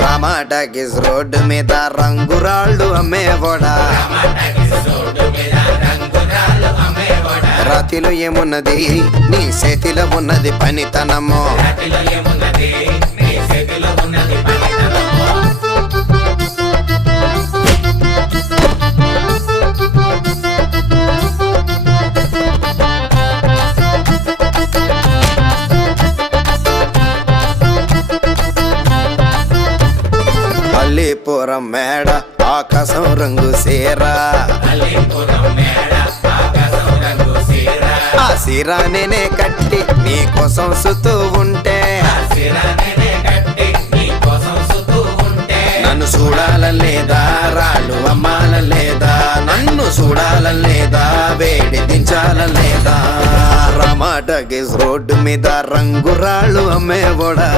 టమాటాకిస్ road మీద రంగురాళ్ళు అమ్మేవాడా రాతిలో ఏమున్నది నీ చేతిలో ఉన్నది పనితనము అల్లీపురం మేడ ఆకాశం రంగు సీరా ఆ సీరా నేనే కట్టి నీ కోసం సుతూ ఉంటే నన్ను చూడాలలేదా రాళ్ళు అమ్మాలలేదా నన్ను చూడాలలేదా వేడి దించాలలేదా టమాటాకిస్ రోడ్డు మీద రంగురాళ్ళు అమ్మేవాడా